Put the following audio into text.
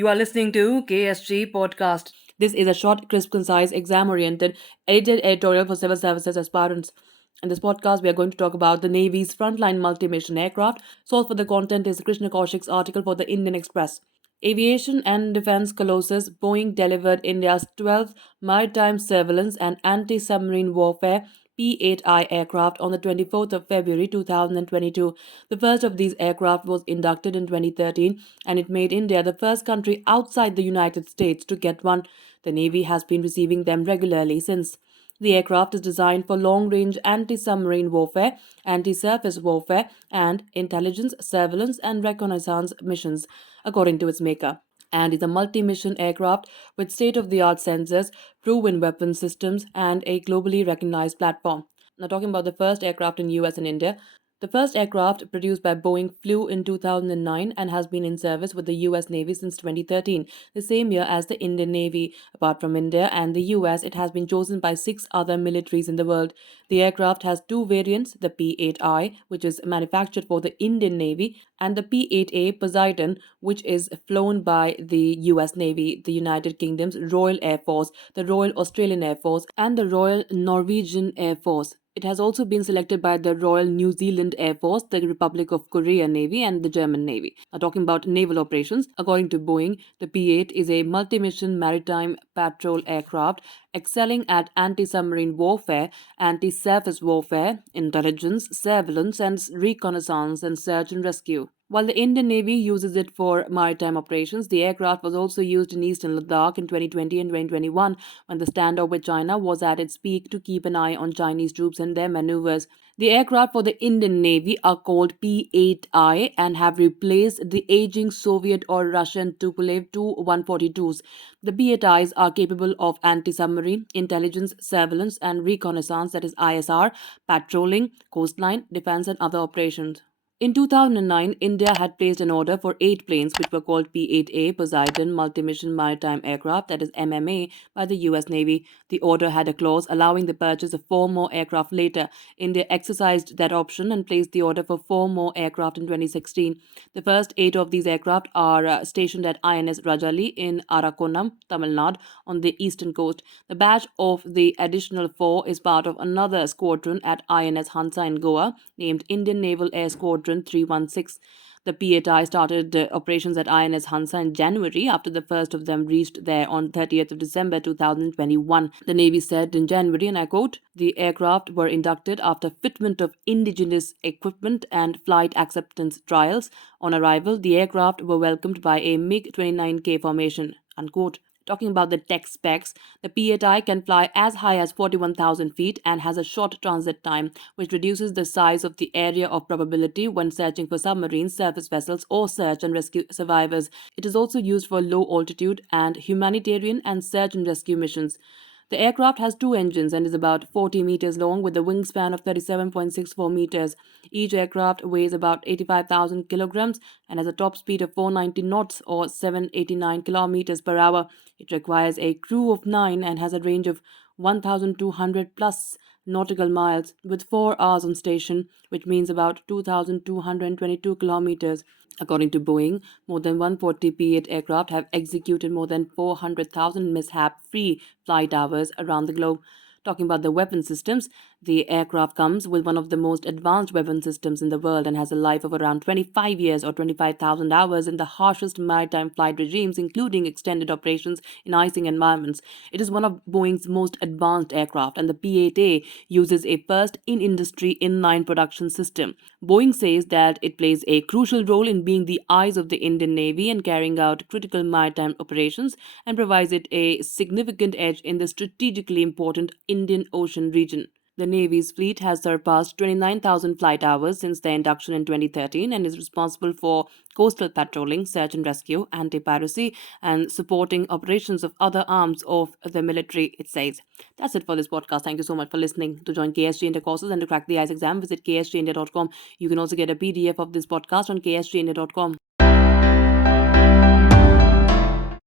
You are listening to KSG Podcast. This is a short, crisp, concise, exam oriented, edited editorial for civil services aspirants. In this podcast, we are going to talk about the Navy's frontline multi mission aircraft. Source for the content is Krishna Kaushik's article for the Indian Express. Aviation and Defense Colossus, Boeing delivered India's 12th maritime surveillance and anti-submarine warfare P-8I aircraft on the 24th of February 2022. The first of these aircraft was inducted in 2013 and it made India the first country outside the United States to get one. The Navy has been receiving them regularly since. The aircraft is designed for long-range anti-submarine warfare, anti-surface warfare, and intelligence, surveillance, and reconnaissance missions, according to its maker, and is a multi-mission aircraft with state-of-the-art sensors, proven weapon systems, and a globally recognized platform. Now, talking about the first aircraft in US and India. The first aircraft produced by Boeing flew in 2009 and has been in service with the US Navy since 2013, the same year as the Indian Navy. Apart from India and the US, it has been chosen by 6 other militaries in the world. The aircraft has 2 variants, the P-8I, which is manufactured for the Indian Navy, and the P-8A Poseidon, which is flown by the US Navy, the United Kingdom's Royal Air Force, the Royal Australian Air Force, and the Royal Norwegian Air Force. It has also been selected by the Royal New Zealand Air Force, the Republic of Korea Navy, and the German Navy. Now, talking about naval operations, according to Boeing, the P-8 is a multi-mission maritime patrol aircraft excelling at anti-submarine warfare, anti-surface warfare, intelligence, surveillance, and reconnaissance and search and rescue. While the Indian Navy uses it for maritime operations, the aircraft was also used in eastern Ladakh in 2020 and 2021 when the standoff with China was at its peak to keep an eye on Chinese troops and their maneuvers. The aircraft for the Indian Navy are called P-8I and have replaced the aging Soviet or Russian Tupolev Tu-142s. The P-8Is are capable of anti-submarine, intelligence, surveillance, and reconnaissance, that is ISR, patrolling, coastline, defense, and other operations. In 2009, India had placed an order for 8 planes which were called P-8A Poseidon Multi-Mission Maritime Aircraft, that is MMA, by the US Navy. The order had a clause allowing the purchase of 4 more aircraft later. India exercised that option and placed the order for 4 more aircraft in 2016. The first 8 of these aircraft are stationed at INS Rajali in Arakonam, Tamil Nadu, on the eastern coast. The batch of the additional 4 is part of another squadron at INS Hansa in Goa, named Indian Naval Air Squadron 316. The P-8I started operations at INS Hansa in January after the first of them reached there on 30th of December 2021. The Navy said in January, and I quote, "The aircraft were inducted after fitment of indigenous equipment and flight acceptance trials. On arrival, the aircraft were welcomed by a MiG-29K formation," unquote. Talking about the tech specs, the P-8I can fly as high as 41,000 feet and has a short transit time, which reduces the size of the area of probability when searching for submarines, surface vessels, or search and rescue survivors. It is also used for low altitude and humanitarian and search and rescue missions. The aircraft has 2 engines and is about 40 meters long with a wingspan of 37.64 meters. Each aircraft weighs about 85,000 kilograms and has a top speed of 490 knots or 789 kilometers per hour. It requires a crew of 9 and has a range of 1,200 plus nautical miles with 4 hours on station, which means about 2,222 kilometers. According to Boeing, more than 140 P-8 aircraft have executed more than 400,000 mishap-free flight hours around the globe. Talking about the weapon systems, the aircraft comes with one of the most advanced weapon systems in the world and has a life of around 25 years or 25,000 hours in the harshest maritime flight regimes, including extended operations in icing environments. It is one of Boeing's most advanced aircraft, and the P-8A uses a first in industry inline production system. Boeing says that it plays a crucial role in being the eyes of the Indian Navy and carrying out critical maritime operations and provides it a significant edge in the strategically important Indian Ocean region. The Navy's fleet has surpassed 29,000 flight hours since their induction in 2013 and is responsible for coastal patrolling, search and rescue, anti-piracy, and supporting operations of other arms of the military, it says. That's it for this podcast. Thank you so much for listening. To join KSG India courses and to crack the IELTS exam, visit ksgindia.com. You can also get a PDF of this podcast on ksgindia.com.